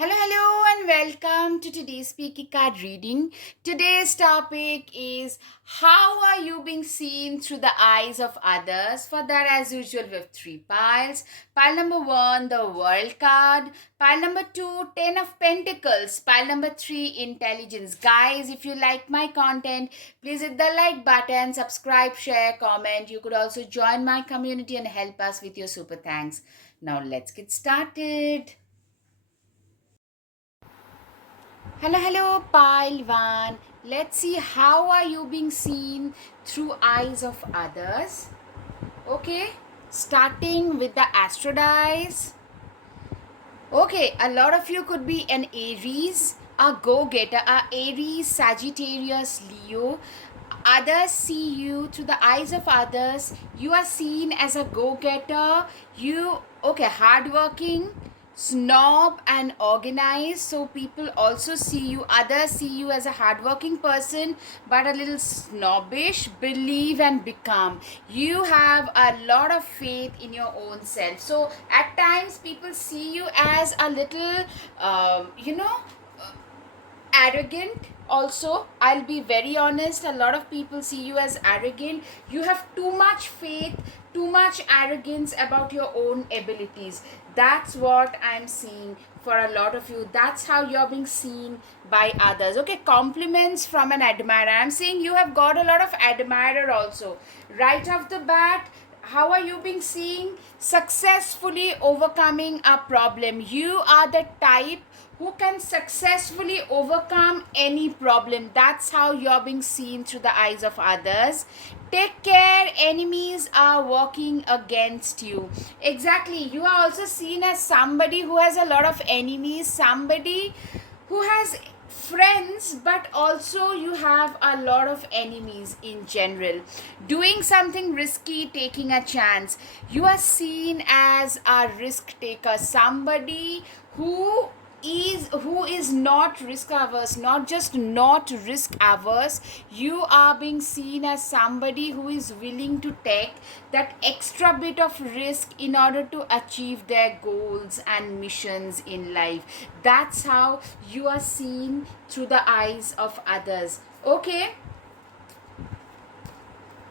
Hello, hello, and welcome to today's speaking card reading. Today's topic is how are you being seen through the eyes of others? For that, as usual, we have three piles. Pile number one, the world card. Pile number two, 10 of Pentacles. Pile number three, intelligence. Guys, if you like my content, please hit the like button, subscribe, share, comment. You could also join my community and help us with your super thanks. Now, let's get started. Hello, hello, pile one. Let's see how are you being seen through eyes of others. Okay, starting with the astro dice. Okay, a lot of you could be an Aries, a go-getter, a Aries, Sagittarius, Leo. Others see you through the eyes of others. You are seen as a go-getter. Hardworking, snob and organized, so people also see you, others see you as a hardworking person but a little snobbish. Believe and become, you have a lot of faith in your own self, so at times people see you as a little arrogant also. I'll be very honest, a lot of people see you as arrogant. You have too much faith, too much arrogance about your own abilities. That's what I'm seeing for a lot of you. That's how you're being seen by others. Okay, compliments from an admirer. I'm saying you have got a lot of admirer also right off the bat. How are you being seen? Successfully overcoming a problem. You are the type who can successfully overcome any problem. That's how you're being seen through the eyes of others. Take care, enemies are working against you. Exactly, you are also seen as somebody who has a lot of enemies, somebody who has friends, but also you have a lot of enemies in general. Doing something risky, taking a chance. You are seen as a risk taker, somebody who is not risk averse, not just not risk averse. You are being seen as somebody who is willing to take that extra bit of risk in order to achieve their goals and missions in life. That's how you are seen through the eyes of others. Okay,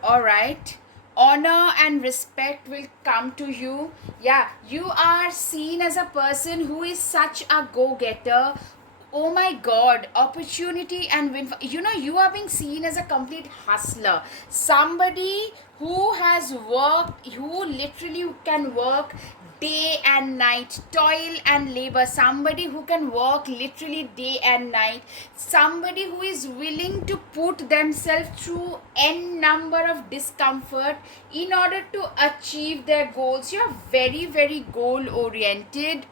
all right, honor and respect will come to you. Yeah, you are seen as a person who is such a go-getter. Oh my god, opportunity and win. You are being seen as a complete hustler, somebody who has worked, who literally can work day and night, toil and labor, somebody who can work literally day and night, somebody who is willing to put themselves through n number of discomfort in order to achieve their goals. You're very, very goal oriented.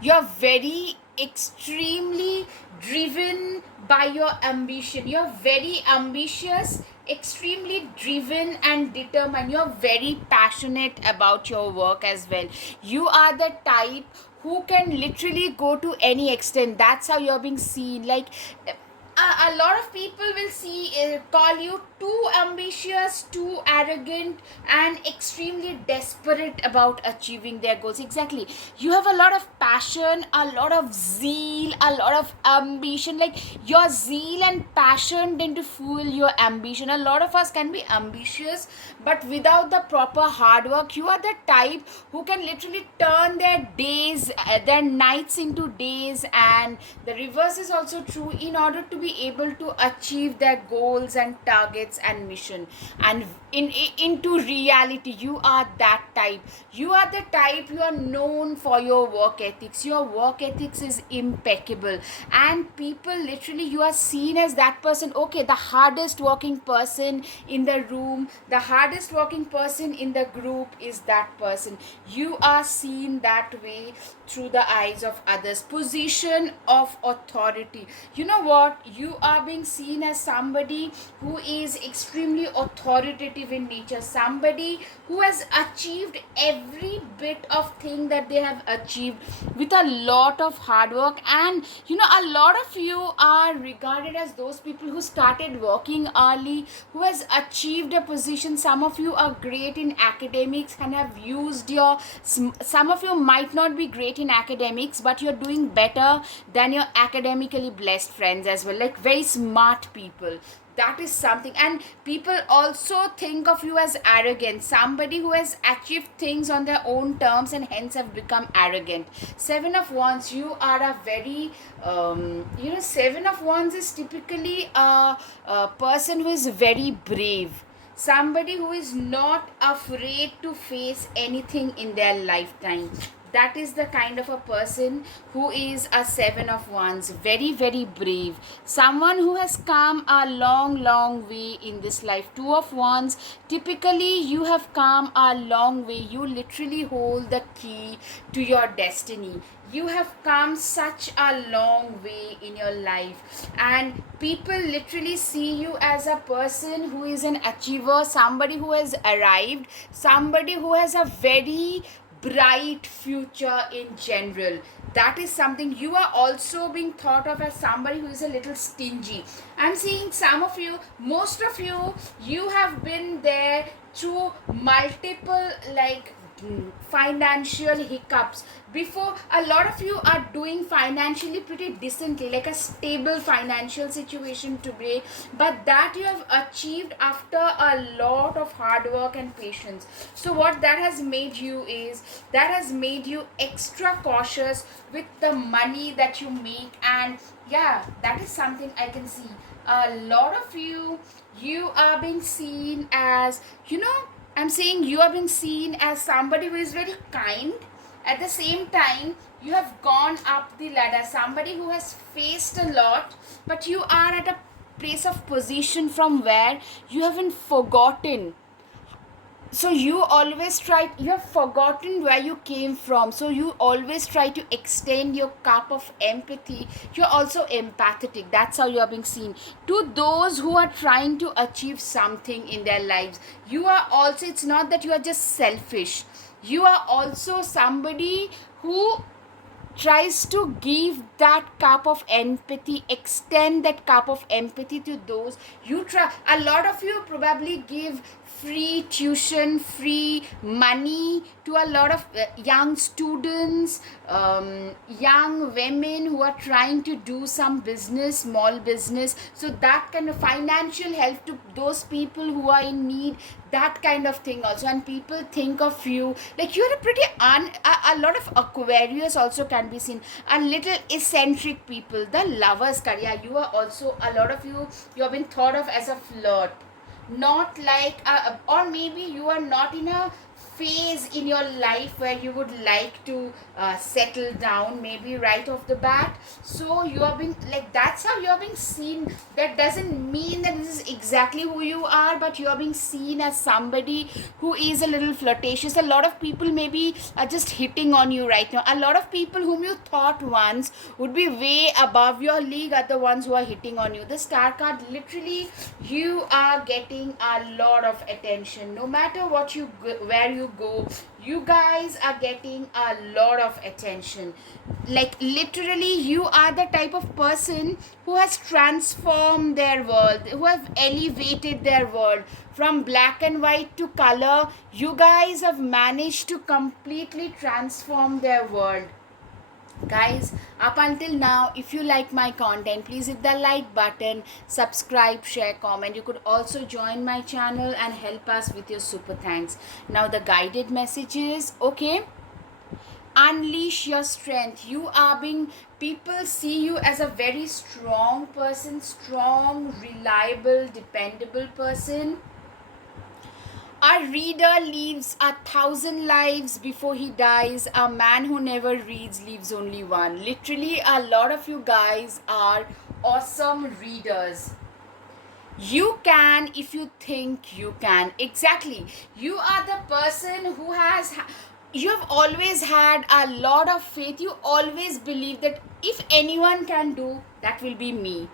You're very extremely driven by your ambition. You're very ambitious, extremely driven and determined. You're very passionate about your work as well. You are the type who can literally go to any extent. That's how you're being seen. Like a lot of people will call you too ambitious, too arrogant, and extremely desperate about achieving their goals. Exactly, you have a lot of passion, a lot of zeal, a lot of ambition. Like your zeal and passion tend to fuel your ambition. A lot of us can be ambitious, but without the proper hard work, you are the type who can literally turn their days, their nights into days, and the reverse is also true, in order to be able to achieve their goals and targets and mission and into reality. You are that type. You are the type, you are known for your work ethics. Your work ethics is impeccable, and people literally, you are seen as that person. Okay, the hardest working person in the room, the hardest working person in the group is that person. You are seen that way through the eyes of others. Position of authority. You know what, you are being seen as somebody who is extremely authoritative in nature, somebody who has achieved every bit of thing that they have achieved with a lot of hard work. And a lot of you are regarded as those people who started working early, who has achieved a position. Some of you are great in academics and have used your, some of you might not be great in academics, but you're doing better than your academically blessed friends as well, like very smart people. That is something. And people also think of you as arrogant, somebody who has achieved things on their own terms and hence have become arrogant. Seven of Wands, you are a very Seven of Wands is typically a person who is very brave, somebody who is not afraid to face anything in their lifetime. That is the kind of a person who is a Seven of Wands, very very brave, someone who has come a long way in this life. Two of Wands, typically you have come a long way, you literally hold the key to your destiny. You have come such a long way in your life, and people literally see you as a person who is an achiever, somebody who has arrived, somebody who has a very bright future in general. That is something. You are also being thought of as somebody who is a little stingy. I'm seeing some of you, most of you, you have been there through multiple financial hiccups before. A lot of you are doing financially pretty decently, like a stable financial situation today, but that you have achieved after a lot of hard work and patience. So what that has made you is, that has made you extra cautious with the money that you make. And yeah, that is something I can see. A lot of you, you are being seen as, I'm saying you have been seen as somebody who is very kind. At the same time, you have gone up the ladder, somebody who has faced a lot, but you are at a place of position from where you haven't forgotten. So you always try, you have forgotten where you came from, so you always try to extend your cup of empathy. You're also empathetic. That's how you are being seen to those who are trying to achieve something in their lives. You are also, it's not that you are just selfish, you are also somebody who tries to give that cup of empathy, extend that cup of empathy to those you try. A lot of you probably give free tuition, free money to a lot of young students, young women who are trying to do some business, small business. So that kind of financial help to those people who are in need, that kind of thing also. And people think of you like you're a pretty a lot of Aquarius also can be seen, a little eccentric people, the lovers career. You are also, a lot of you have been thought of as a flirt, not like or maybe you are not in a phase in your life where you would like to settle down, maybe right off the bat. So you are being like, that's how you are being seen. That doesn't mean that this is exactly who you are, but you are being seen as somebody who is a little flirtatious. A lot of people maybe are just hitting on you right now. A lot of people whom you thought once would be way above your league are the ones who are hitting on you. The star card, literally you are getting a lot of attention. No matter what you where you go, you guys are getting a lot of attention. Like literally you are the type of person who has transformed their world, who have elevated their world from black and white to color. You guys have managed to completely transform their world. Guys, up until now, if you like my content, please hit the like button, subscribe, share, comment. You could also join my channel and help us with your super thanks. Now the guided messages, okay? Unleash your strength. You are being, people see you as a very strong person, strong, reliable, dependable person. A reader lives 1,000 lives before he dies. A man who never reads lives only one. Literally, a lot of you guys are awesome readers. You can if you think you can. Exactly. You are the person who has, you have always had a lot of faith. You always believe that if anyone can do, that will be me.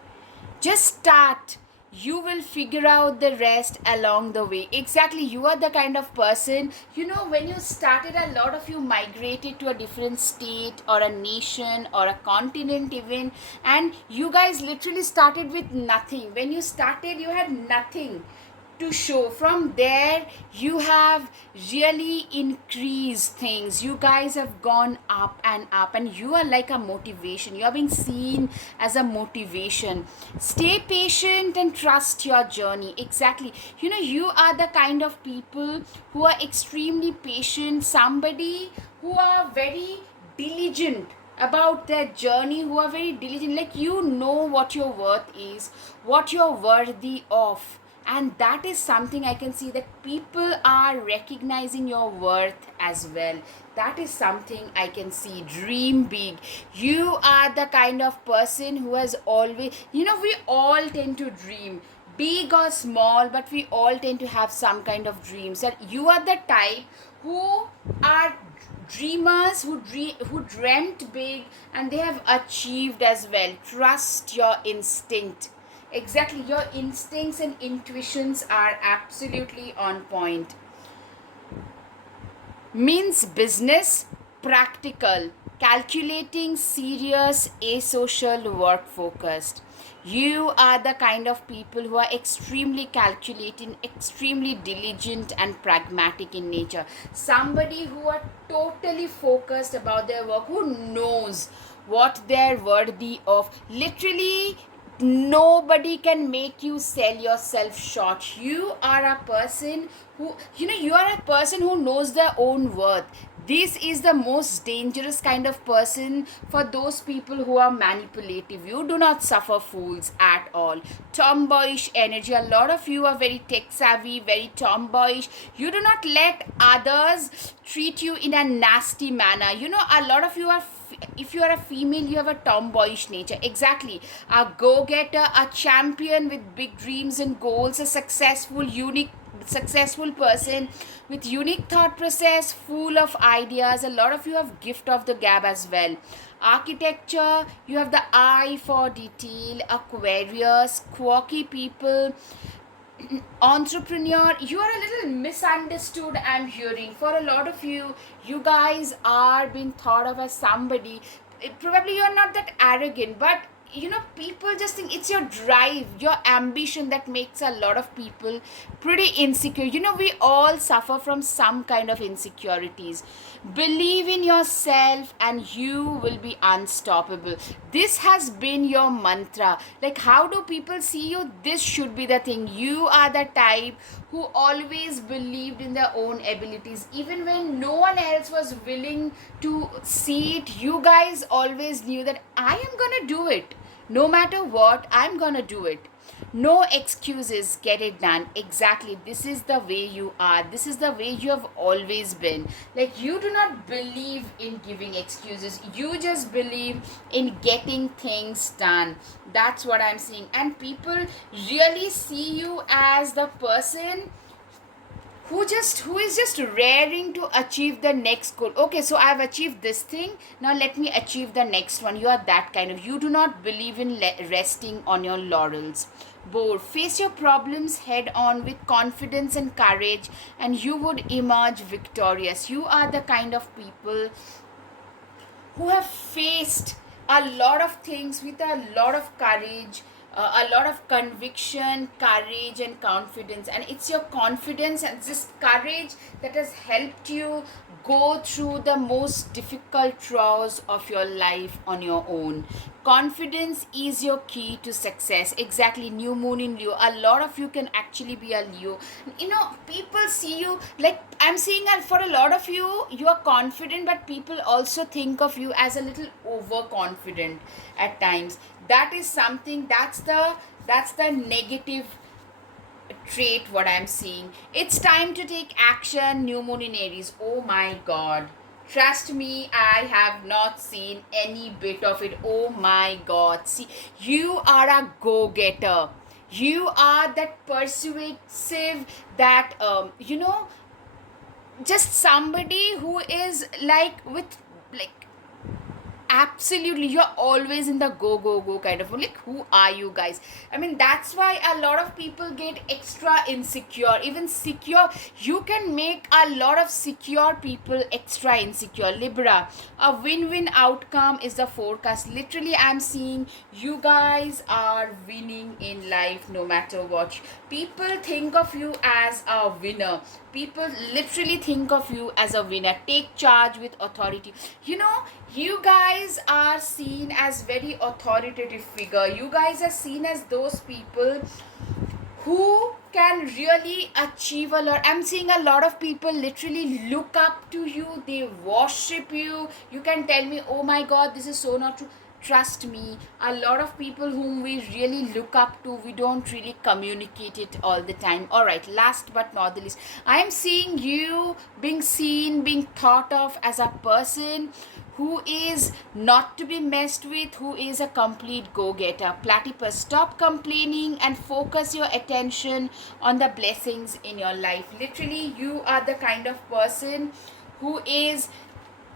Just start. you will figure out the rest along the way. Exactly, you are the kind of person, when you started, a lot of you migrated to a different state or a nation or a continent even, and you guys literally started with nothing. When you started, you had nothing to show. From there, you have really increased things. You guys have gone up and up, and you are like a motivation. You are being seen as a motivation. Stay patient and trust your journey. Exactly, you are the kind of people who are extremely patient, somebody who are very diligent about their journey, who are very diligent, like what your worth is, what you're worthy of. And that is something I can see, that people are recognizing your worth as well. That is something I can see. Dream big. You are the kind of person who has always, we all tend to dream big or small, but we all tend to have some kind of dreams. And you are the type who are dreamers, who dreamt big, and they have achieved as well. Trust your instinct. Exactly, your instincts and intuitions are absolutely on point. Means business, practical, calculating, serious, asocial, work focused. You are the kind of people who are extremely calculating, extremely diligent, and pragmatic in nature. Somebody who are totally focused about their work, who knows what they're worthy of. Literally, nobody can make you sell yourself short. You are a person who, you are a person who knows their own worth. This is the most dangerous kind of person for those people who are manipulative. You do not suffer fools at all. Tomboyish energy. A lot of you are very tech savvy, very tomboyish. You do not let others treat you in a nasty manner. A lot of you are, if you are a female, you have a tomboyish nature. Exactly, a go-getter, a champion with big dreams and goals, a successful person with unique thought process, full of ideas. A lot of you have gift of the gab as well. Architecture, you have the eye for detail. Aquarius, quirky people. Entrepreneur, you are a little misunderstood, I'm hearing. For a lot of you, you guys are being thought of as somebody, probably you're not that arrogant, but people just think it's your drive, your ambition, that makes a lot of people pretty insecure. We all suffer from some kind of insecurities. Believe in yourself and you will be unstoppable. This has been your mantra. Like, how do people see you? This should be the thing. You are the type who always believed in their own abilities, even when no one else was willing to see it. You guys always knew that I am gonna do it. No matter what, I'm gonna do it. No excuses, get it done. Exactly, this is the way you are. This is the way you have always been. Like, you do not believe in giving excuses, you just believe in getting things done. That's what I'm seeing. And people really see you as the person who is just raring to achieve the next goal. Okay, so I've achieved this thing, now let me achieve the next one. You are that kind of, you do not believe in resting on your laurels. Bold, face your problems head on with confidence and courage, and you would emerge victorious. You are the kind of people who have faced a lot of things with a lot of courage, a lot of conviction, courage, and confidence. And it's your confidence and this courage that has helped you go through the most difficult trials of your life on your own. Confidence is your key to success. Exactly, new moon in Leo. A lot of you can actually be a Leo. People see you, like I'm seeing for a lot of you, you are confident, but people also think of you as a little overconfident at times. That is something, that's the negative trait what I'm seeing. It's time to take action. New moon in Aries. Oh my god, trust me, I have not seen any bit of it. Oh my god, see, you are a go-getter. You are that persuasive, that just somebody who is like with like absolutely, you're always in the go go go kind of, like, who are you guys? I mean, that's why a lot of people get extra insecure, even secure. You can make a lot of secure people extra insecure. Libra, a win-win outcome is the forecast. Literally, I'm seeing you guys are winning in life no matter what. People think of you as a winner. People literally think of you as a winner. Take charge with authority. You guys are seen as very authoritative figure. You guys are seen as those people who can really achieve a lot. I'm seeing a lot of people literally look up to you, they worship you. You can tell me, oh my god, this is so not true. Trust me, a lot of people whom we really look up to, we don't really communicate it all the time. All right, last but not the least, I am seeing you being seen, being thought of as a person who is not to be messed with, who is a complete go-getter. Platypus, stop complaining and focus your attention on the blessings in your life. Literally, you are the kind of person who is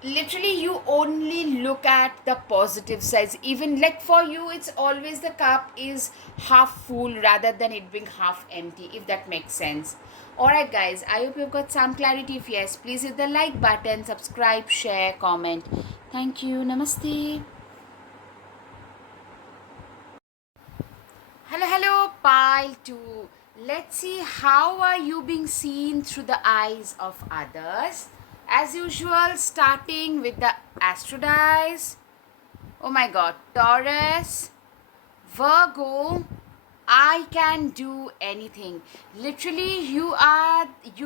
literally, you only look at the positive sides. Even like for you, it's always the cup is half full rather than it being half empty, if that makes sense. Alright guys, I hope you've got some clarity. If yes, please hit the like button, subscribe, share, comment. Thank you. Namaste. Hello, pile 2. Let's see, how are you being seen through the eyes of others. As usual, starting with the astro dice. Oh my god, Taurus, Virgo, I can do anything. Literally, you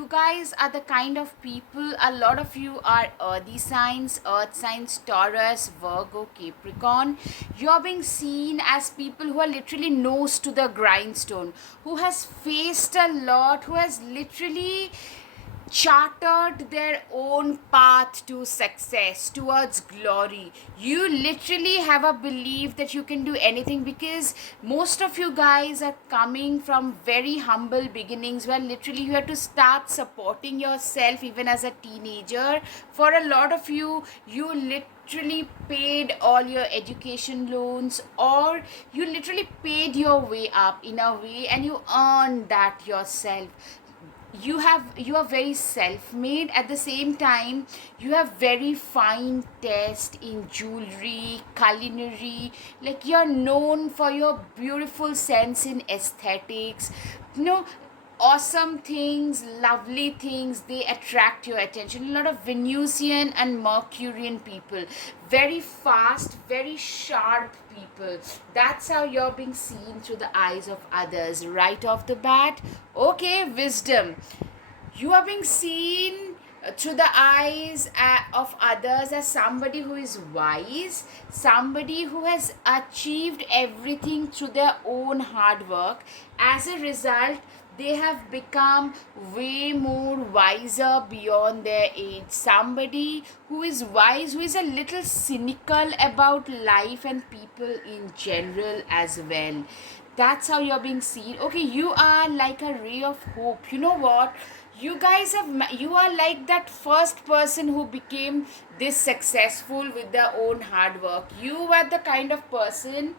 guys are the kind of people, a lot of you are earthy signs, earth signs, Taurus, Virgo, Capricorn. You're being seen as people who are literally nose to the grindstone, who has faced a lot, who has literally chartered their own path to success, towards glory. You literally have a belief that you can do anything, because most of you guys are coming from very humble beginnings where literally you have to start supporting yourself even as a teenager. For a lot of you, you literally paid all your education loans, or you literally paid your way up in a way and you earned that yourself. You are very self-made. At the same time, you have very fine taste in jewelry, culinary. Like, you're known for your beautiful sense in aesthetics. you know Awesome things, lovely things, they attract your attention. A lot of Venusian and Mercurian people, very fast, very sharp people. That's how you're being seen through the eyes of others right off the bat. Okay, wisdom, you are being seen through the eyes of others as somebody who is wise, somebody who has achieved everything through their own hard work. As a result, they have become way more wiser beyond their age. Somebody who is wise, who is a little cynical about life and people in general as well. That's how you're being seen. Okay, you are like a ray of hope. You know what? You are like that first person who became this successful with their own hard work. You were the kind of person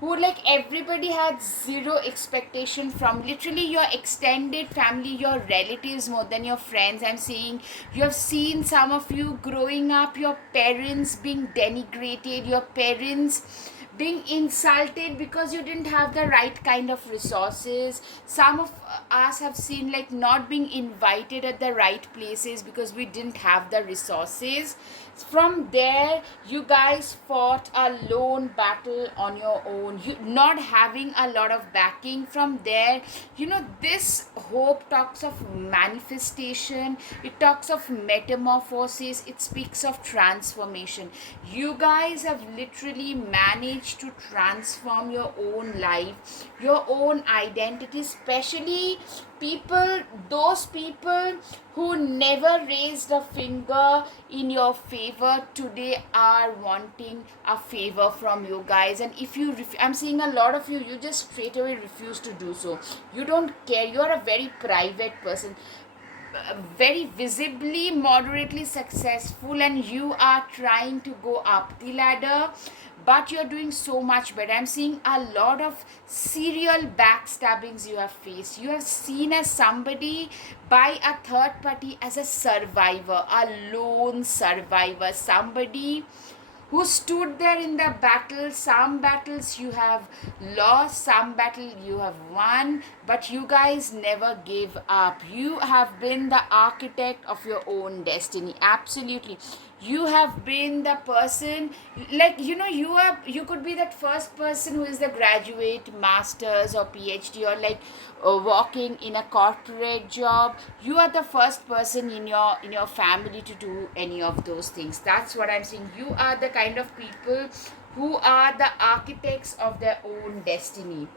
who, like, everybody had zero expectation from. Literally, your extended family, your relatives more than your friends. I'm saying, you have seen some of you growing up, your parents being denigrated, your parents being insulted because you didn't have the right kind of resources. Some of us have seen, like, not being invited at the right places because we didn't have the resources. From there, you guys fought a lone battle on your own, you not having a lot of backing. From there, this hope talks of manifestation, it talks of metamorphosis, it speaks of transformation. You guys have literally managed to transform your own life, your own identity. Especially those people who never raised a finger in your favor, today are wanting a favor from you guys. And if you I'm seeing a lot of you just straight away refuse to do so. You don't care, you are a very private person. very visibly moderately successful, and you are trying to go up the ladder, but you're doing so much better. I'm seeing a lot of serial backstabbings you have faced. You have seen as somebody by a third party as a survivor, a lone survivor, somebody who stood there in the battle. Some battles you have lost, some battle you have won, but you guys never gave up. You have been the architect of your own destiny. Absolutely. You have been the person, like, you could be that first person who is the graduate, masters or PhD, or like working in a corporate job. You are the first person in your family to do any of those things. That's what I'm saying. You are the kind of people who are the architects of their own destiny.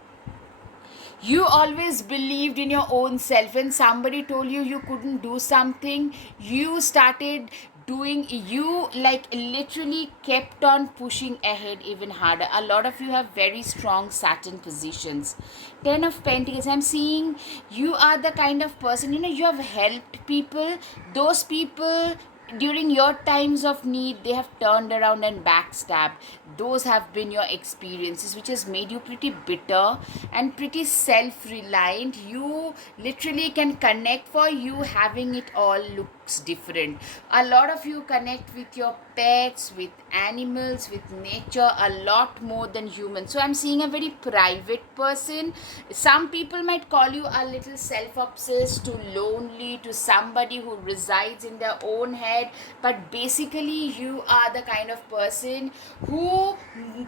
You always believed in your own self. When somebody told you you couldn't do something, you started doing. You like literally kept on pushing ahead even harder. A lot of you have very strong Saturn positions. 10 of Pentacles, I'm seeing you are the kind of person, you have helped people. Those people during your times of need, they have turned around and backstabbed. Those have been your experiences, which has made you pretty bitter and pretty self-reliant. You literally can connect. For you, having it all looks different. A lot of you connect with your pets, with animals, with nature a lot more than humans. So I'm seeing a very private person. Some people might call you a little self-obsessed, to lonely, to somebody who resides in their own head, but basically you are the kind of person who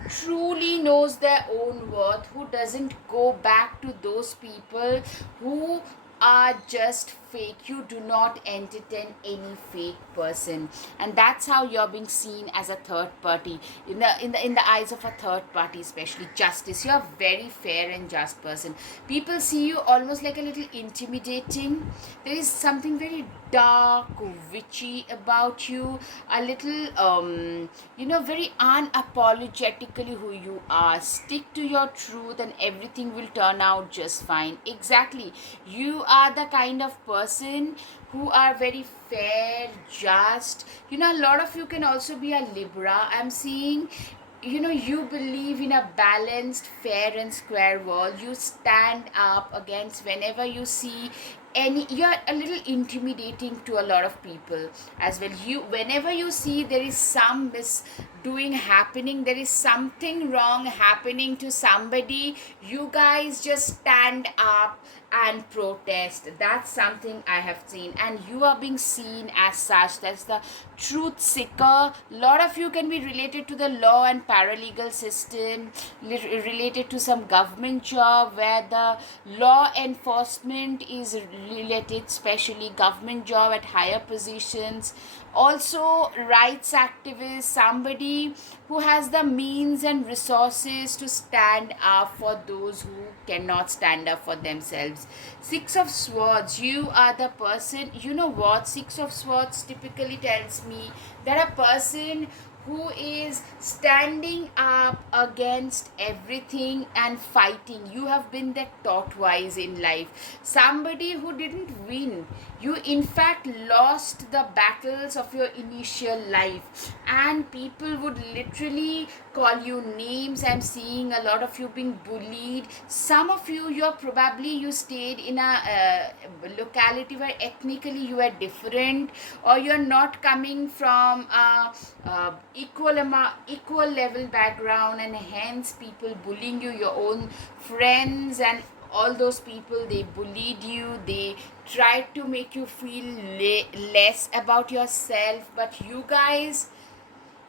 truly knows their own worth, who doesn't go back to those people who are just fake. You do not entertain any fake person, and that's how you're being seen as a third party in the eyes of a third party, especially justice. You're a very fair and just person. People see you almost like a little intimidating. There is something very dark, witchy about you, a little very unapologetically who you are. Stick to your truth and everything will turn out just fine. Exactly. You are the kind of person who are very fair, just. A lot of you can also be a Libra. I'm seeing you believe in a balanced, fair and square world. You stand up against whenever you see you're a little intimidating to a lot of people as well. Whenever you see there is some misdoing happening, there is something wrong happening to somebody, you guys just stand up and protest. That's something I have seen, and you are being seen as such. That's the truth seeker. A lot of you can be related to the law and paralegal system, related to some government job where the law enforcement is related, especially government job at higher positions. Also rights activist, somebody who has the means and resources to stand up for those who cannot stand up for themselves. Six of Swords, you are the person. You know what, Six of Swords typically tells me that a person who is standing up against everything and fighting. You have been that tortoise in life, somebody who didn't win. You in fact lost the battles of your initial life, and people would literally call you names. I'm seeing a lot of you being bullied. Some of you, you stayed in a locality where ethnically you are different, or you're not coming from a equal level background, and hence people bullying you. Your own friends and all those people, they bullied you. They tried to make you feel less about yourself, but you guys,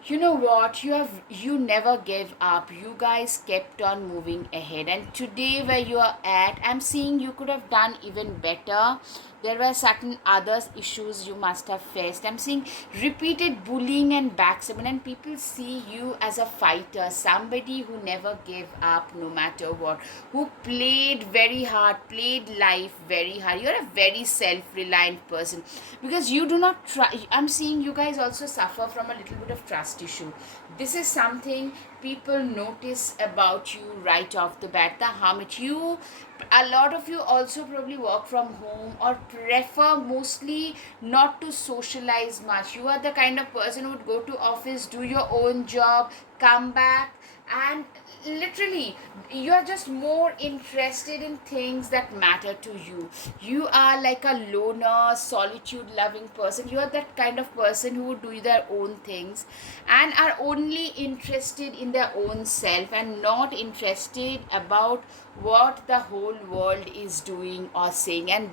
you know what, you never gave up. You guys kept on moving ahead, and today where you are at, I'm seeing you could have done even better. There were certain other issues you must have faced. I'm seeing repeated bullying and backstabbing, and people see you as a fighter, somebody who never gave up no matter what, who played very hard, played life very hard. You're a very self-reliant person because you do not try. I'm seeing you guys also suffer from a little bit of trust issue. This is something people notice about you right off the bat, the hermit. You A lot of you also probably work from home or prefer mostly not to socialize much. You are the kind of person who would go to office, do your own job, come back, and literally you are just more interested in things that matter to you. You are like a loner, solitude loving person. You are that kind of person who would do their own things and are only interested in their own self and not interested about what the whole world is doing or saying. And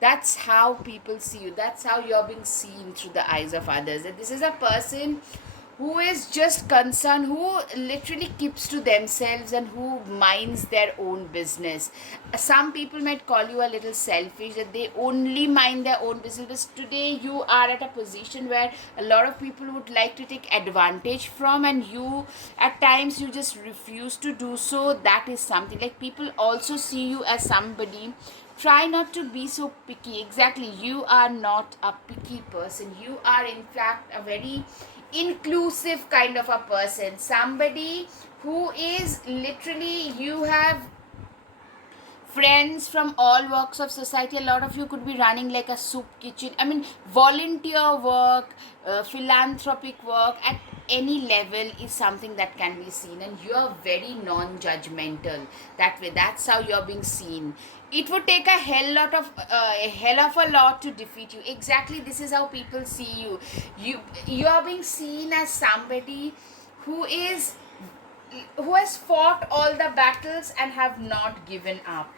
that's how people see you. That's how you're being seen through the eyes of others. And this is a person who is just concerned, who literally keeps to themselves and who minds their own business. Some people might call you a little selfish, that they only mind their own business. But today you are at a position where a lot of people would like to take advantage from, and you at times you just refuse to do so. That is something like people also see you as somebody. Try not to be so picky. Exactly, you are not a picky person. You are in fact a very inclusive kind of a person, somebody who is literally, you have friends from all walks of society. A lot of you could be running like a soup kitchen. I mean, volunteer work, philanthropic work at any level is something that can be seen, and you're very non-judgmental that way. That's how you're being seen. It would take a hell of a lot to defeat you. Exactly, this is how people see you. You are being seen as somebody who is who has fought all the battles and have not given up.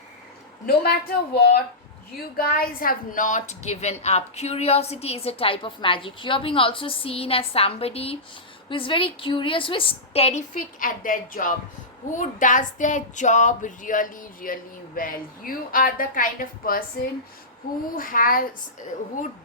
No matter what, you guys have not given up. Curiosity is a type of magic. You're being also seen as somebody who is very curious, who is terrific at their job, who does their job really, really well. You are the kind of person who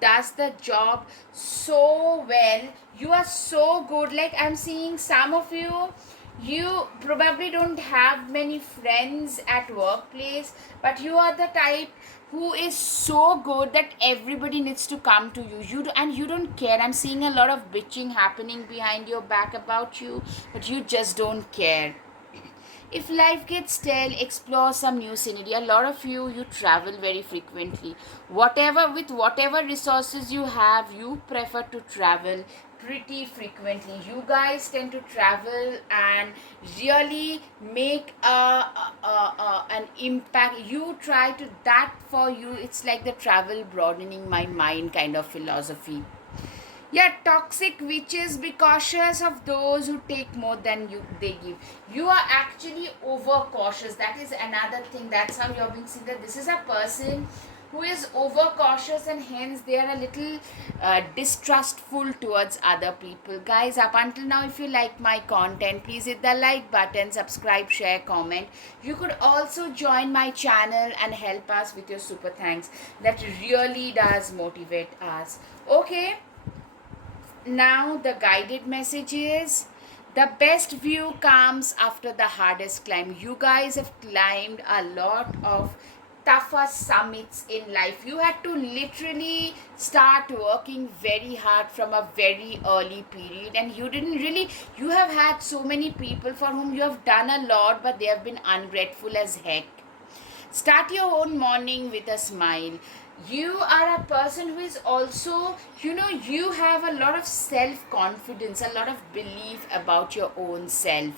does the job so well. You are so good. Like, I'm seeing some of you probably don't have many friends at workplace, but you are the type who is so good that everybody needs to come to you. And you don't care. I'm seeing a lot of bitching happening behind your back about you, but you just don't care. If life gets stale, explore some new scenery. A lot of you travel very frequently. Whatever resources you have, you prefer to travel pretty frequently. You guys tend to travel and really make an impact. You try to, that for you, it's like the travel broadening my mind kind of philosophy. Yeah, toxic witches, be cautious of those who take more than they give. You are actually over cautious. That is another thing. That's how you're being seen, that this is a person who is over cautious, and hence they are a little distrustful towards other people. Guys, up until now, if you like my content, please hit the like button, subscribe, share, comment. You could also join my channel and help us with your super thanks. That really does motivate us. Okay, now the guided message is, the best view comes after the hardest climb. You guys have climbed a lot of tougher summits in life. You had to literally start working very hard from a very early period, and you have had so many people for whom you have done a lot, but they have been ungrateful as heck. Start your own morning with a smile. You are a person who is also, you have a lot of self-confidence, a lot of belief about your own self.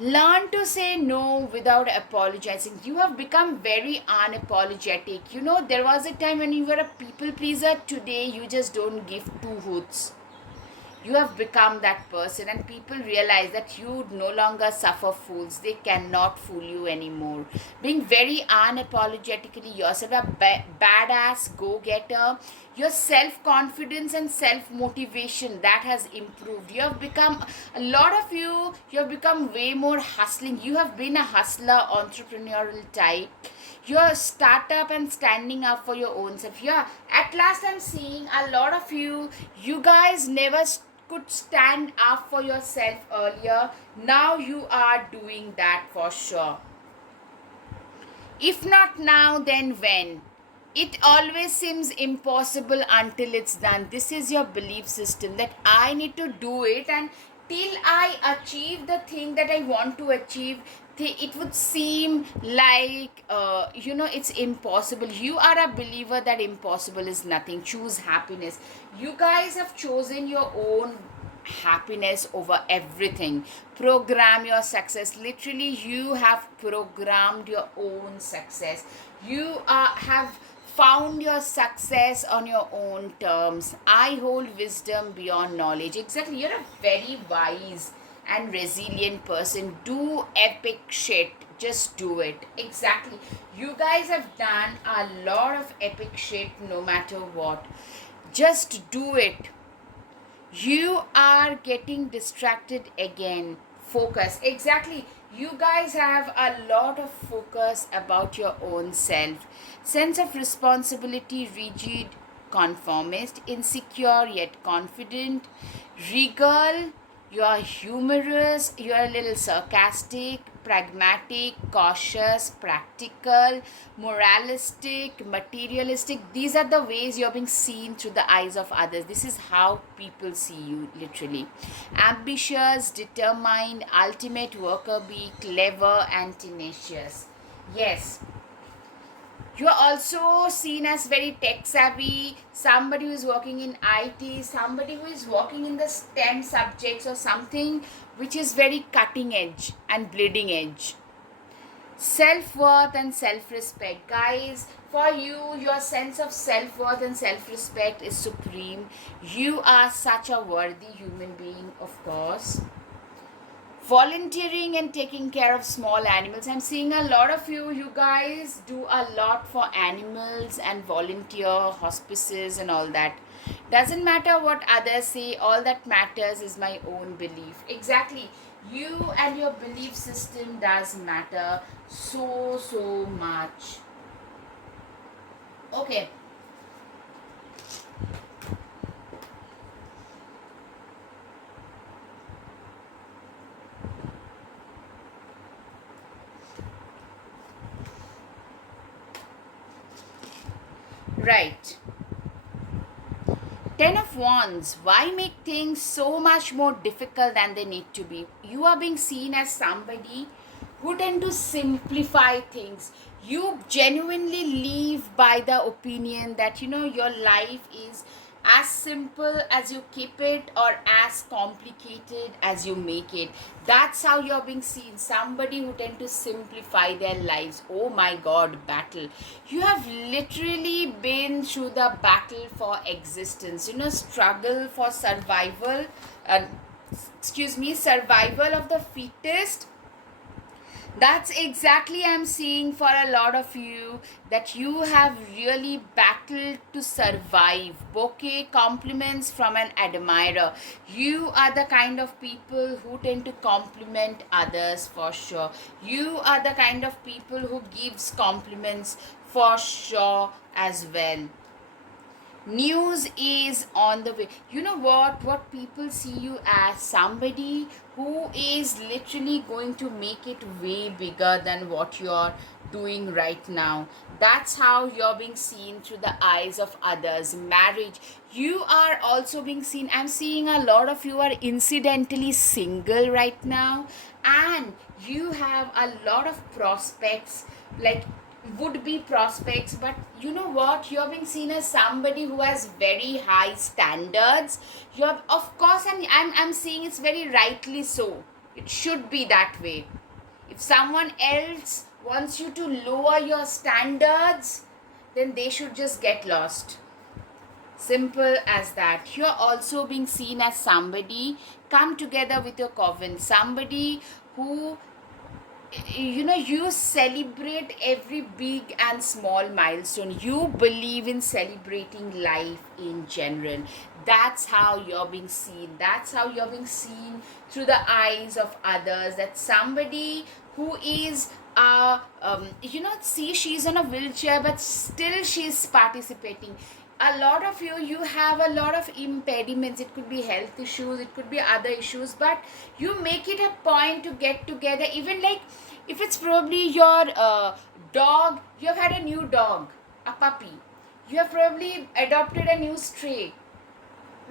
Learn to say no without apologizing. You have become very unapologetic. There was a time when you were a people pleaser. Today, you just don't give two hoots. You have become that person, and people realize that you no longer suffer fools. They cannot fool you anymore. Being very unapologetically yourself, a badass go-getter, your self-confidence and self-motivation, that has improved. You have become, a lot of you have become way more hustling. You have been a hustler, entrepreneurial type. You're startup and standing up for your own self. Yeah, at last I'm seeing a lot of you guys never could stand up for yourself earlier. Now you are doing that for sure. If not now, then when? It always seems impossible until it's done. This is your belief system, that I need to do it, and till I achieve the thing that I want to achieve, it would seem like, it's impossible. You are a believer that impossible is nothing. Choose happiness. You guys have chosen your own happiness over everything. Program your success. Literally, you have programmed your own success. You have found your success on your own terms. I hold wisdom beyond knowledge. Exactly, you're a very wise and resilient person. Do epic shit. Just do it. Exactly. You guys have done a lot of epic shit no matter what. Just do it. You are getting distracted again. Focus. Exactly. You guys have a lot of focus about your own self. Sense of responsibility, rigid, conformist, insecure yet confident, regal. You are humorous, you are a little sarcastic, pragmatic, cautious, practical, moralistic, materialistic. These are the ways you're being seen through the eyes of others. This is how people see you, literally. Ambitious, determined, ultimate worker bee, clever, and tenacious. Yes, you are also seen as very tech savvy, somebody who is working in IT, somebody who is working in the STEM subjects or something which is very cutting edge and bleeding edge. Self-worth and self-respect. Guys, for you, your sense of self-worth and self-respect is supreme. You are such a worthy human being, of course. Volunteering and taking care of small animals. I'm seeing a lot of you guys do a lot for animals and volunteer hospices and all that. Doesn't matter what others say, all that matters is my own belief. Exactly, you and your belief system does matter so much. Okay. Right. Ten of Wands. Why make things so much more difficult than they need to be? You are being seen as somebody who tend to simplify things. You genuinely live by the opinion that your life is as simple as you keep it or as complicated as you make it. That's how you're being seen, somebody who tend to simplify their lives. Oh my god, battle. You have literally been through the battle for existence, struggle for survival, uh, survival of the fittest. That's exactly I'm seeing for a lot of you, that you have really battled to survive. Bouquet compliments from an admirer. You are the kind of people who tend to compliment others for sure. You are the kind of people who gives compliments for sure as well. News is on the way. You know what people see you as, somebody who is literally going to make it way bigger than what you're doing right now. That's how you're being seen through the eyes of others. Marriage, you are also being seen. I'm seeing a lot of you are incidentally single right now, and you have a lot of prospects, like would be prospects. But you know what, you're being seen as somebody who has very high standards. You're, of course, and I'm seeing it's very rightly so. It should be that way. If someone else wants you to lower your standards, then they should just get lost. Simple as that. You're also being seen as somebody, come together with your coven, somebody who, you celebrate every big and small milestone. You believe in celebrating life in general. That's how you're being seen. That's how you're being seen through the eyes of others. That somebody who is see, she's on a wheelchair but still she's participating. A lot of you have a lot of impediments. It could be health issues, it could be other issues, but you make it a point to get together. Even like if it's probably your dog, you have had a new dog, a puppy, you have probably adopted a new stray,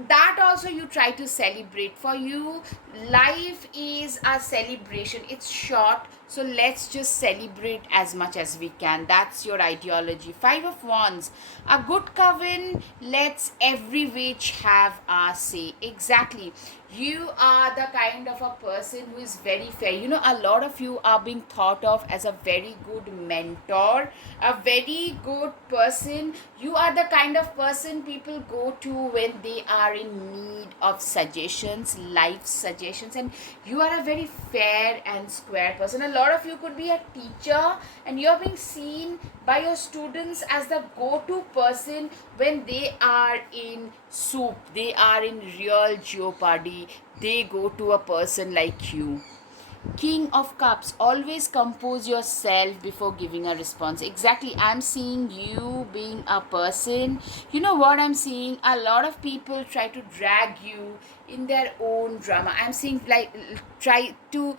that also you try to celebrate. For you, life is a celebration. It's short, so let's just celebrate as much as we can. That's your ideology. Five of Wands, a good coven lets every witch have a say. Exactly. You are the kind of a person who is very fair. You know, a lot of you are being thought of as a very good mentor, a very good person. You are the kind of person people go to when they are in need of suggestions, life suggestions, and you are a very fair and square person. A lot of you could be a teacher, and you're being seen by your students as the go-to person when they are in soup, they are in real jeopardy. They go to a person like you. King of Cups, always compose yourself before giving a response. Exactly, I'm seeing you being a person. You know what I'm seeing? A lot of people try to drag you in their own drama. I'm seeing like try to,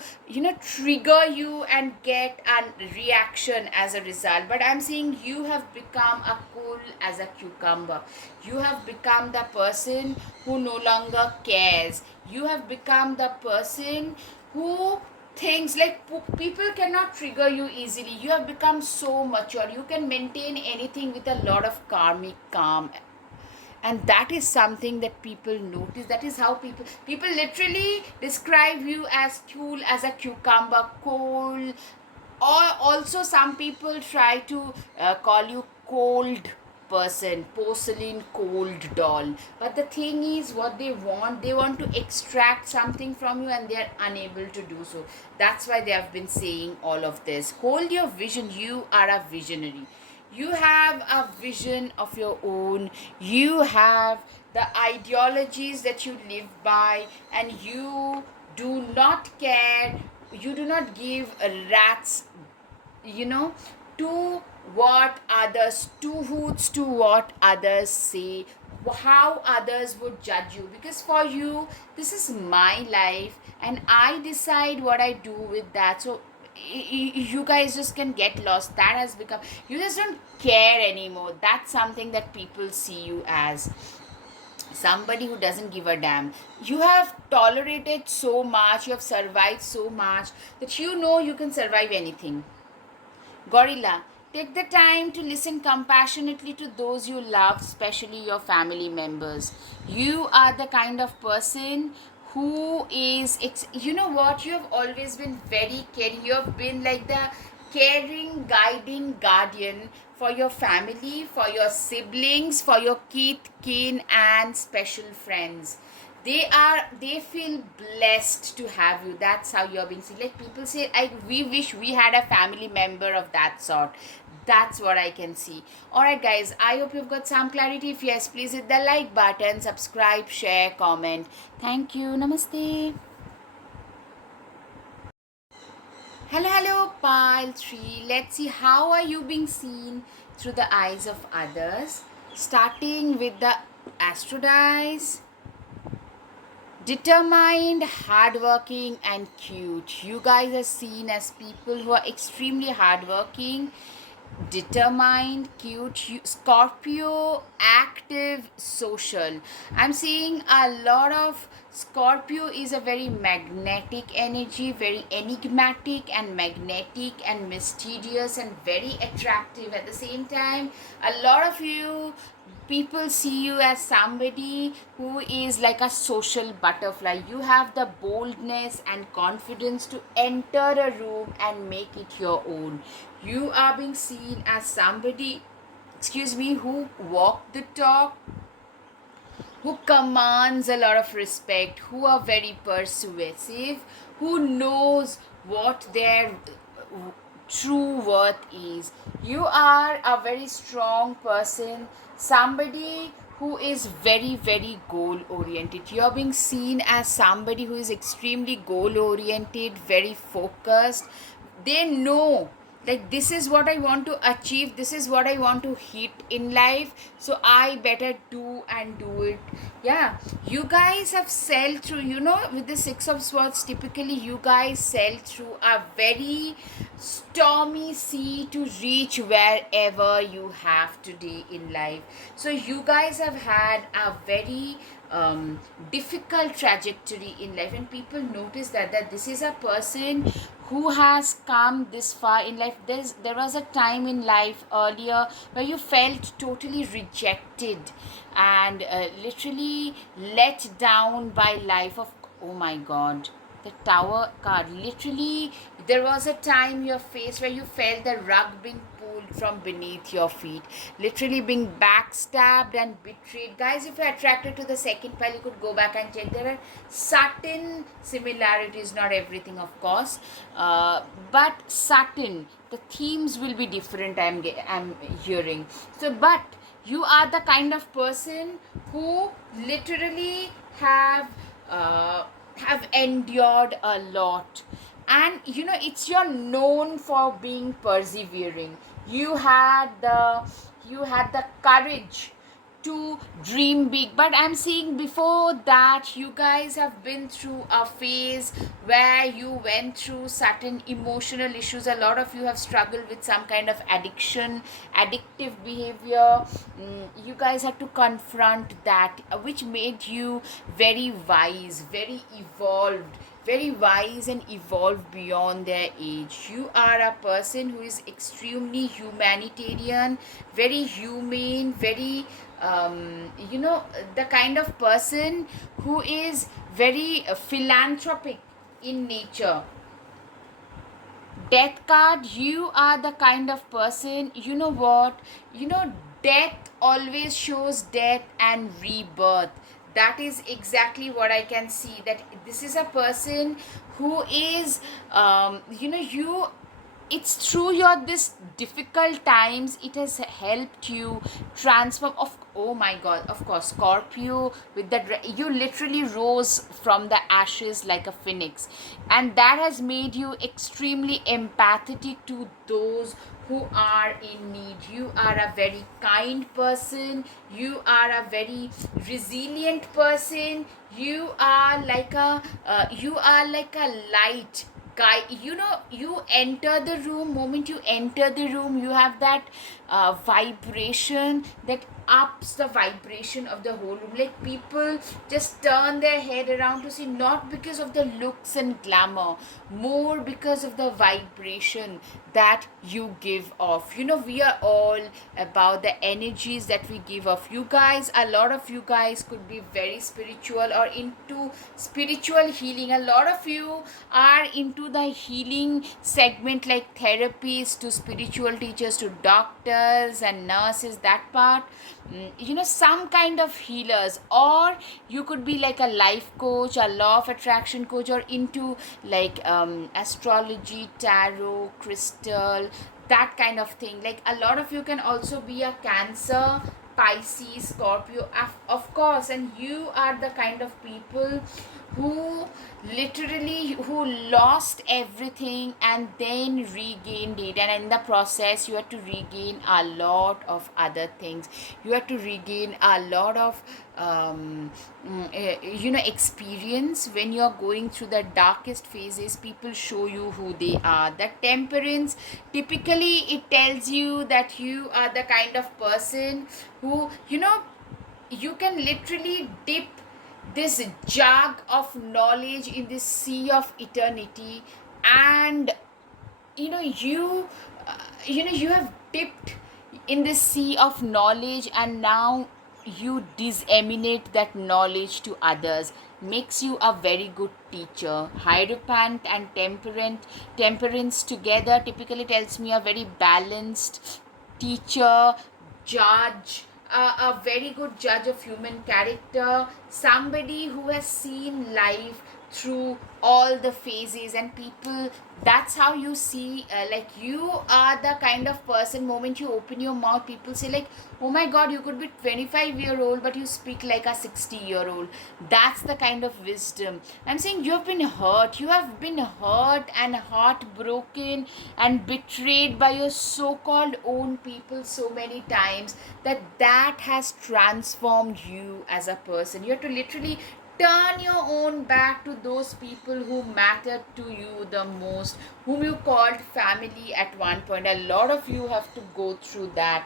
trigger you and get a reaction as a result. But I'm seeing you have become a cool as a cucumber. You have become the person who no longer cares. You have become the person who things like people cannot trigger you easily. You have become so mature. You can maintain anything with a lot of karmic calm, and that is something that people notice. That is how people literally describe you as cool as a cucumber, cold. Or also some people try to call you cold person, porcelain cold doll. But the thing is, what they want to extract something from you, and they are unable to do so. That's why they have been saying all of this. Hold your vision. You are a visionary. You have a vision of your own. You have the ideologies that you live by, and you do not care. You do not give a rat's, you know to what others, two hoots to what others say, how others would judge you. Because for you, this is my life, and I decide what I do with that. So you guys just can get lost. That has become, you just don't care anymore. That's something that people see you as somebody who doesn't give a damn. You have tolerated so much, you have survived so much, that you know you can survive anything. Gorilla, take the time to listen compassionately to those you love, especially your family members. You are the kind of person who is, you know what, you have always been very caring. You have been like the caring, guiding guardian for your family, for your siblings, for your kith, kin, and special friends. They feel blessed to have you. That's how you're being seen. Like people say, we wish we had a family member of that sort. That's what I can see. Alright guys, I hope you've got some clarity. If yes, please hit the like button, subscribe, share, comment. Thank you. Namaste. Hello, pile 3. Let's see, how are you being seen through the eyes of others. Starting with the Astro dice. Determined, hardworking, and cute. You guys are seen as people who are extremely hardworking, determined, cute. Scorpio, active, social. I'm seeing a lot of Scorpio is a very magnetic energy, very enigmatic and magnetic and mysterious and very attractive at the same time. A lot of you people see you as somebody who is like a social butterfly. You have the boldness and confidence to enter a room and make it your own. You are being seen as somebody, who walk the talk, who commands a lot of respect, who are very persuasive, who knows what their true worth is. You are a very strong person, somebody who is very, very goal oriented. You are being seen as somebody who is extremely goal oriented, very focused. They know, like, this is what I want to achieve, this is what I want to hit in life, so I better do and do it. Yeah, you guys have sailed through, with the Six of Swords, typically you guys sail through a very stormy sea to reach wherever you have today in life. So you guys have had a very difficult trajectory in life, and people notice that this is a person who has come this far in life. There was a time in life earlier where you felt totally rejected and literally let down by life. Of oh my god, the tower card, literally there was a time your face where you felt the rug being pulled from beneath your feet, literally being backstabbed and betrayed. Guys, if you're attracted to the second pile, you could go back and check. There are certain similarities, not everything of course, but certain the themes will be different. I'm hearing. So but you are the kind of person who literally uh, have endured a lot, and it's you're known for being persevering. You had the courage to dream big, but I'm seeing before that you guys have been through a phase where you went through certain emotional issues. A lot of you have struggled with some kind of addiction, addictive behavior. You guys had to confront that, which made you very wise, very wise and evolved beyond their age. You are a person who is extremely humanitarian, very humane, very the kind of person who is very philanthropic in nature. Death card, you are the kind of person, you know what, death always shows death and rebirth. That is exactly what I can see, that this is a person who is you it's through your this difficult times it has helped you transform. Of oh my god, of course, Scorpio, with that you literally rose from the ashes like a phoenix, and that has made you extremely empathetic to those who are in need. You are a very kind person, you are a very resilient person, you are like a light guy. You enter the room, moment you enter the room, you have that vibration that ups the vibration of the whole room. Like people just turn their head around to see, not because of the looks and glamour, more because of the vibration that you give off. We are all about the energies that we give off. You guys, a lot of you guys could be very spiritual or into spiritual healing. A lot of you are into the healing segment, like therapies to spiritual teachers to doctors and nurses, that part. Some kind of healers, or you could be like a life coach, a law of attraction coach, or into like astrology, tarot, crystal, that kind of thing. Like a lot of you can also be a Cancer, Pisces, Scorpio, of course, and you are the kind of people who who lost everything and then regained it, and in the process you had to regain a lot of other things. You had to regain a lot of experience. When you're going through the darkest phases, people show you who they are. That Temperance, typically it tells you that you are the kind of person who you can literally dip this jug of knowledge in this sea of eternity, and you have dipped in this sea of knowledge, and now you disseminate that knowledge to others. Makes you a very good teacher. Hierophant and temperance together typically tells me a very balanced teacher, judge, a very good judge of human character, somebody who has seen life through all the phases and people. That's how you see, like you are the kind of person, moment you open your mouth, people say like, oh my god, you could be 25-year-old but you speak like a 60-year-old. That's the kind of wisdom. I'm saying you have been hurt, and heartbroken and betrayed by your so-called own people so many times, that has transformed you as a person. You have to literally turn your own back to those people who mattered to you the most, whom you called family at one point. A lot of you have to go through that.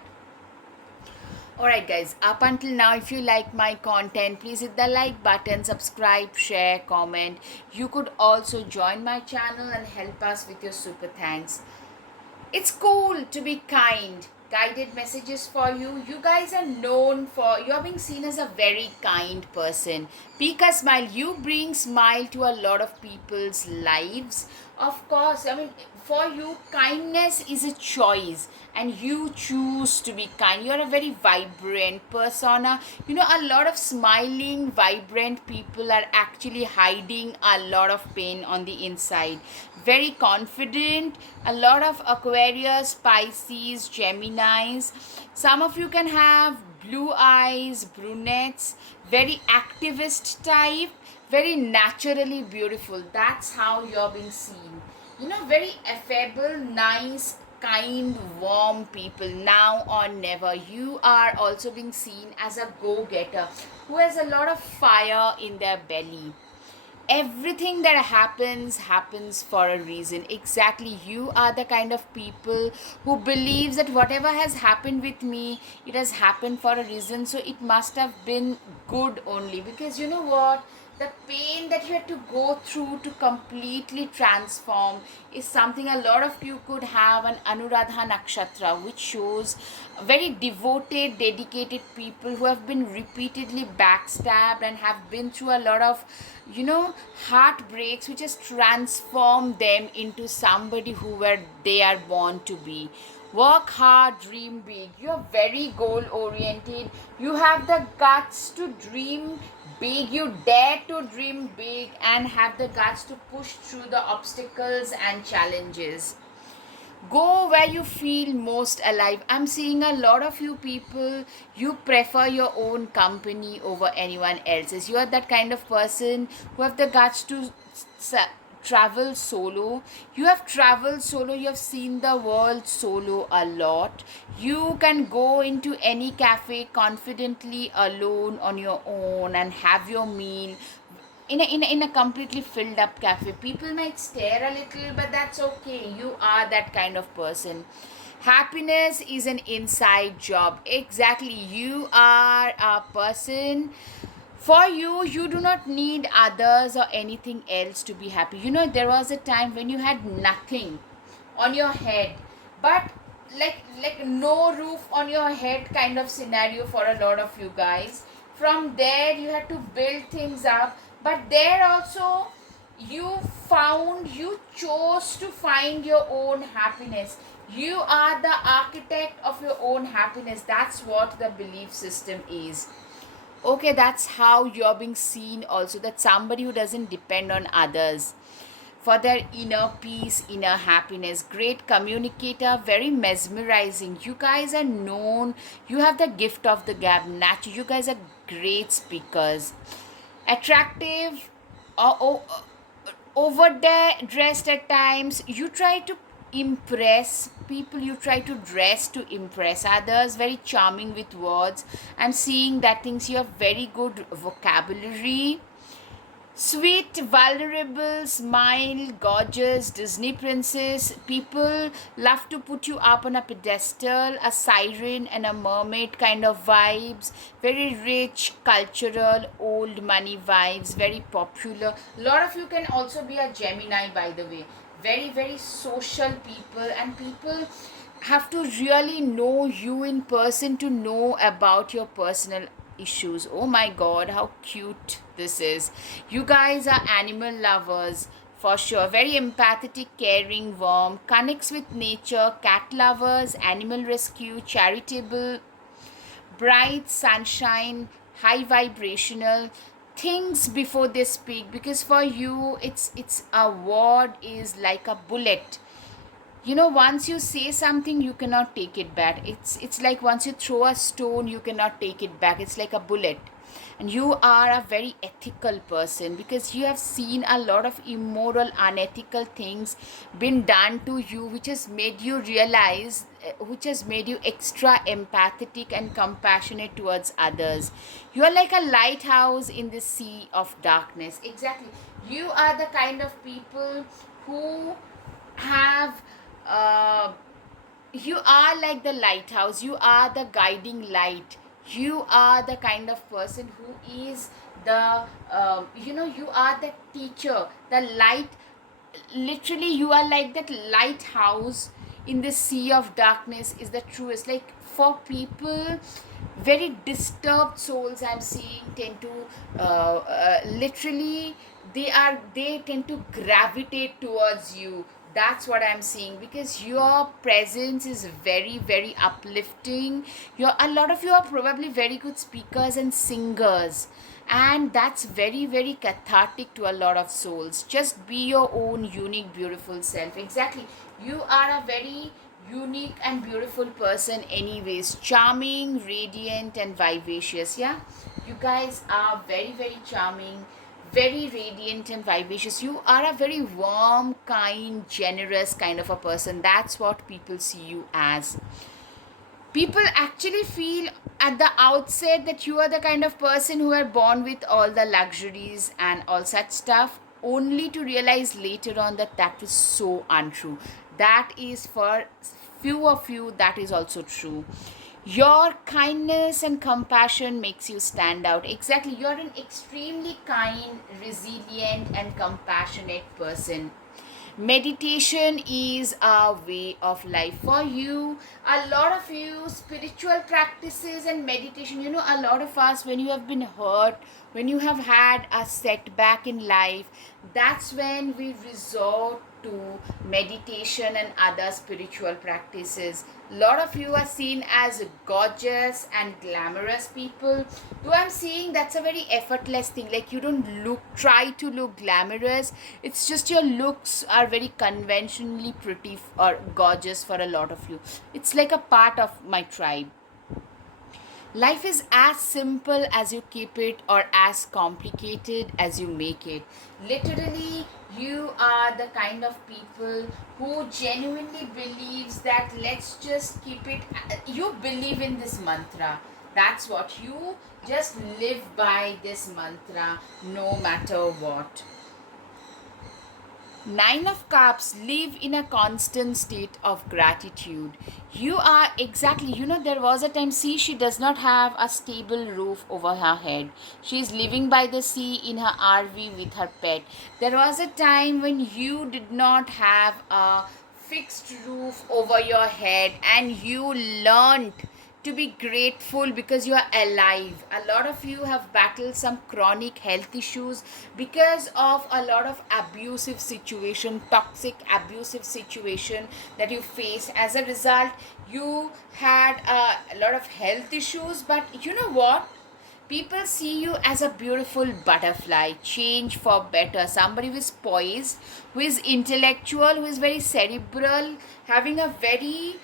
Alright, guys, up until now, if you like my content, please hit the like button, subscribe, share, comment. You could also join my channel and help us with your super thanks. It's cool to be kind. Guided messages for you. You guys are known for, you're being seen as a very kind person. Pika Smile, you bring smile to a lot of people's lives. Of course, I mean, for you, kindness is a choice and you choose to be kind. You're a very vibrant persona. You know, a lot of smiling, vibrant people are actually hiding a lot of pain on the inside. Very confident, a lot of Aquarius, Pisces, Geminis. Some of you can have blue eyes, brunettes, very activist type, very naturally beautiful. That's how you're being seen. You know, very affable, nice, kind, warm people. Now or never. You are also being seen as a go-getter who has a lot of fire in their belly. Everything that happens for a reason. Exactly, you are the kind of people who believes that whatever has happened with me, it has happened for a reason, so it must have been good only. Because you know what, the pain that you had to go through to completely transform is something a lot of you could have an Anuradha nakshatra, which shows very devoted, dedicated people who have been repeatedly backstabbed and have been through a lot of, you know, heartbreaks, which has transformed them into somebody who were they are born to be. Work hard, dream big. You're very goal oriented. You have the guts to dream big. You dare to dream big and have the guts to push through the obstacles and challenges. Go where you feel most alive. I'm seeing a lot of you people, you prefer your own company over anyone else's. You are that kind of person who have the guts to travel solo. You have traveled solo, you have seen the world solo a lot. You can go into any cafe confidently alone on your own and have your meal in a completely filled up cafe. People might stare a little, but that's okay. You are that kind of person. Happiness is an inside job. Exactly, you are a person. For you, you do not need others or anything else to be happy. You know, there was a time when you had nothing on your head, but like no roof on your head kind of scenario for a lot of you guys. From there you had to build things up, but there also you chose to find your own happiness. You are the architect of your own happiness. That's what the belief system is. Okay, that's how you're being seen also, that somebody who doesn't depend on others for their inner peace, inner happiness. Great communicator, very mesmerizing. You guys are known, you have the gift of the gab. Natural, you guys are great speakers. Attractive, over there dressed at times. You try to impress people, you try to dress to impress others. Very charming with words. I'm seeing that things, you have very good vocabulary. Sweet, vulnerable, smile, gorgeous, Disney princess. People love to put you up on a pedestal, a siren and a mermaid kind of vibes. Very rich, cultural, old money vibes, very popular. A lot of you can also be a Gemini, by the way. Very, very social people, and people have to really know you in person to know about your personal issues. Oh my god, how cute this is. You guys are animal lovers for sure. Very empathetic, caring, warm, connects with nature, cat lovers, animal rescue, charitable, bright, sunshine, high vibrational. Things before they speak, because for you it's a word is like a bullet. You know, once you say something you cannot take it back. It's like once you throw a stone you cannot take it back. It's like a bullet. And you are a very ethical person, because you have seen a lot of immoral, unethical things been done to you, which has made you realize, which has made you extra empathetic and compassionate towards others. You are like a lighthouse in the sea of darkness. Exactly, you are the kind of people who have uh, you are like the lighthouse. You are the guiding light You are the kind of person who is the you are the teacher, the light. Literally, you are like that lighthouse in the sea of darkness is the truest. Like, for people, very disturbed souls I'm seeing tend to literally, they tend to gravitate towards you. That's what I'm seeing, because your presence is very, very uplifting. A lot of you are probably very good speakers and singers, and that's very, very cathartic to a lot of souls. Just be your own unique, beautiful self. Exactly, you are a very unique and beautiful person anyways, charming, radiant and vivacious. Yeah, you guys are very, very charming, very radiant and vivacious. You are a very warm, kind, generous kind of a person. That's what people see you as. People actually feel at the outset that you are the kind of person who are born with all the luxuries and all such stuff, only to realize later on that that is so untrue. That is for few of you, that is also true. Your kindness and compassion makes you stand out. Exactly, you're an extremely kind, resilient and compassionate person. Meditation is a way of life for you. A lot of you, spiritual practices and meditation, a lot of us, when you have been hurt, when you have had a setback in life, that's when we resort to meditation and other spiritual practices. A lot of you are seen as gorgeous and glamorous people, though I'm seeing that's a very effortless thing. Like, you don't try to look glamorous. It's just your looks are very conventionally pretty or gorgeous for a lot of you. It's like a part of my tribe. Life is as simple as you keep it, or as complicated as you make it. Literally, you are the kind of people who genuinely believes that let's just keep it. You believe in this mantra. That's what you just live by, this mantra, no matter what. Nine of Cups live in a constant state of gratitude. You are exactly, there was a time, see, she does not have a stable roof over her head. She is living by the sea in her RV with her pet. There was a time when you did not have a fixed roof over your head, and you learned to be grateful because you are alive. A lot of you have battled some chronic health issues because of a lot of abusive situation, toxic abusive situation that you face. As a result, you had a lot of health issues, but you know what? People see you as a beautiful butterfly, change for better, somebody who is poised, who is intellectual, who is very cerebral, having a very,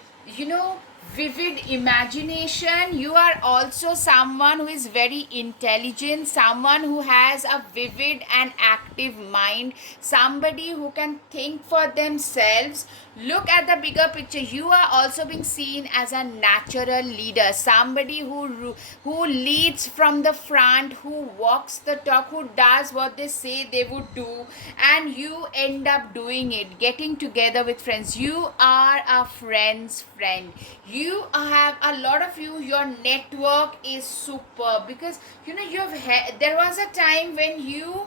vivid imagination. You are also someone who is very intelligent, someone who has a vivid and active mind, somebody who can think for themselves. Look at the bigger picture. You are also being seen as a natural leader, somebody who leads from the front, who walks the talk, who does what they say they would do, and you end up doing it, getting together with friends. You are a friend's friend. You have a lot of you, your network is superb, because there was a time when you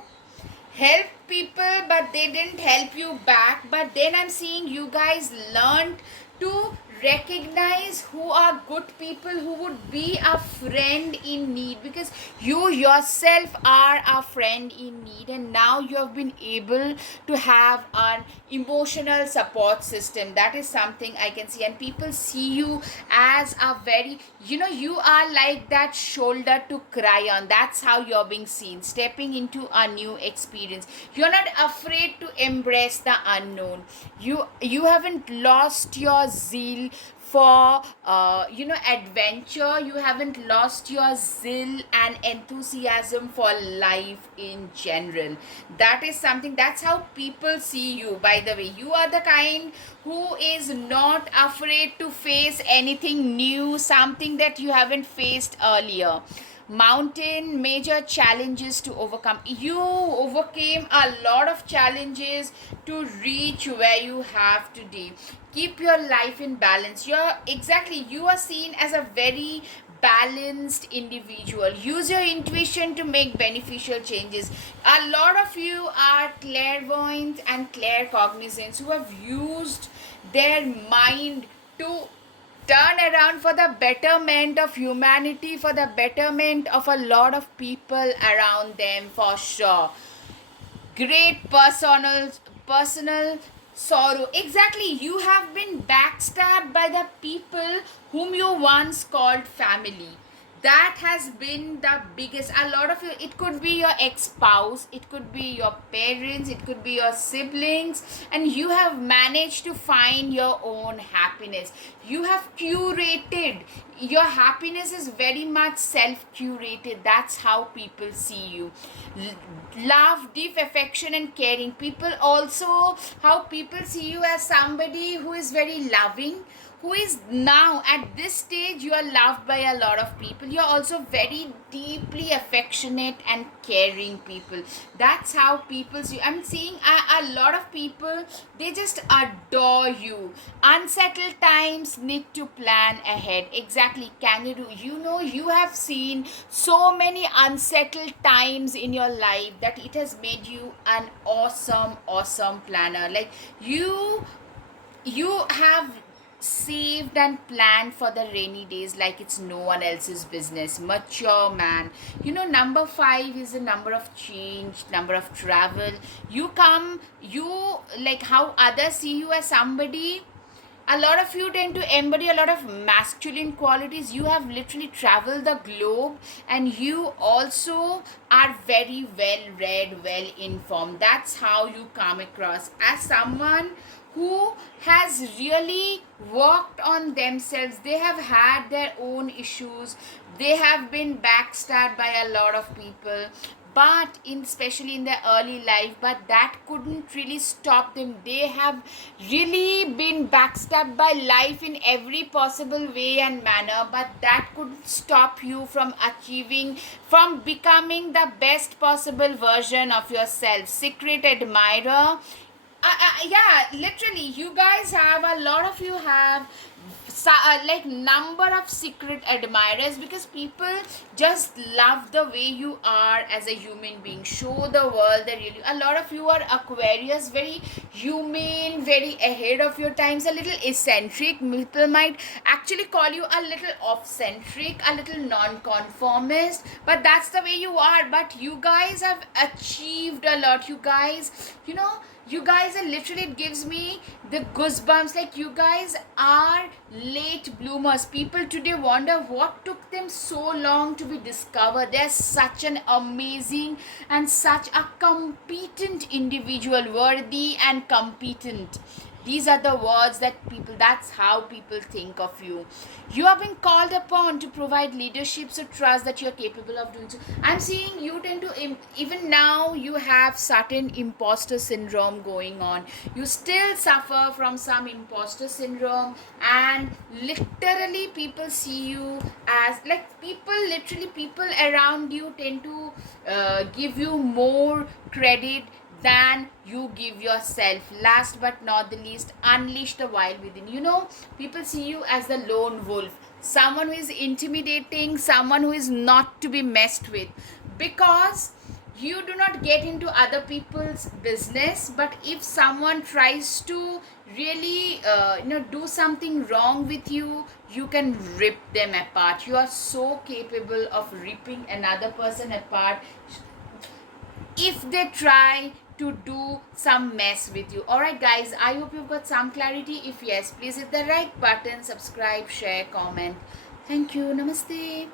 help people but they didn't help you back, but then I'm seeing you guys learned to recognize who are good people, who would be a friend in need, because you yourself are a friend in need, and now you have been able to have an emotional support system. That is something I can see, and people see you as a very, you are like that shoulder to cry on. That's how you're being seen, stepping into a new experience. You're not afraid to embrace the unknown. You haven't lost your zeal for adventure. You haven't lost your zeal and enthusiasm for life in general. That is something, that's how people see you. By the way, you are the kind who is not afraid to face anything new, something that you haven't faced earlier. Mountain, major challenges to overcome. You overcame a lot of challenges to reach where you have today. Keep your life in balance. You are seen as a very balanced individual. Use your intuition to make beneficial changes. A lot of you are clairvoyant and claircognizant who have used their mind to turn around for the betterment of humanity, for the betterment of a lot of people around them, for sure. Great personal sorrow. Exactly, you have been backstabbed by the people whom you once called family. That has been the biggest. A lot of you, it could be your ex-spouse, it could be your parents, it could be your siblings, and you have managed to find your own happiness. You have curated your happiness, is very much self curated. That's how people see you. Love, deep affection and caring. People also, how people see you as somebody who is very loving, who is now at this stage you are loved by a lot of people. You're also very deeply affectionate and caring people. That's how people see you. I'm seeing a lot of people, they just adore you. Unsettled times need to plan ahead. Exactly, kangaroo. You know, you have seen so many unsettled times in your life that it has made you an awesome planner. Like you have saved and planned for the rainy days like it's no one else's business. Mature man. You know, number 5 is the number of change, number of travel. You like how others see you as somebody. A lot of you tend to embody a lot of masculine qualities. You have literally traveled the globe, and you also are very well read, well informed. That's how you come across as someone who has really worked on themselves. They have had their own issues. They have been backstabbed by a lot of people, but especially in their early life, but that couldn't really stop them. They have really been backstabbed by life in every possible way and manner, but that couldn't stop you from achieving, from becoming the best possible version of yourself. Secret admirer. Yeah, literally, you guys have, a lot of you have like number of secret admirers, because people just love the way you are as a human being. Show the world that really, a lot of you are Aquarius, very humane, very ahead of your times, a little eccentric. People might actually call you a little off-centric, a little non-conformist, but that's the way you are. But you guys have achieved a lot. You guys, you guys are literally, it gives me the goosebumps. Like, you guys are late bloomers. People today wonder what took them so long to be discovered. They're such an amazing and such a competent individual. Worthy and competent. These are the words that people, that's how people think of you. You are being called upon to provide leadership, so trust that you're capable of doing so. I'm seeing you tend to, even now, you have certain imposter syndrome going on. You still suffer from some imposter syndrome, and literally people see you as, like, people around you tend to give you more credit than you give yourself. Last but not the least, unleash the wild within. People see you as the lone wolf, someone who is intimidating, someone who is not to be messed with, because you do not get into other people's business. But if someone tries to really do something wrong with you, you can rip them apart. You are so capable of ripping another person apart if they try to do some mess with you. Alright guys, I hope you've got some clarity. If yes, please hit the like button, subscribe, share, comment. Thank you. Namaste.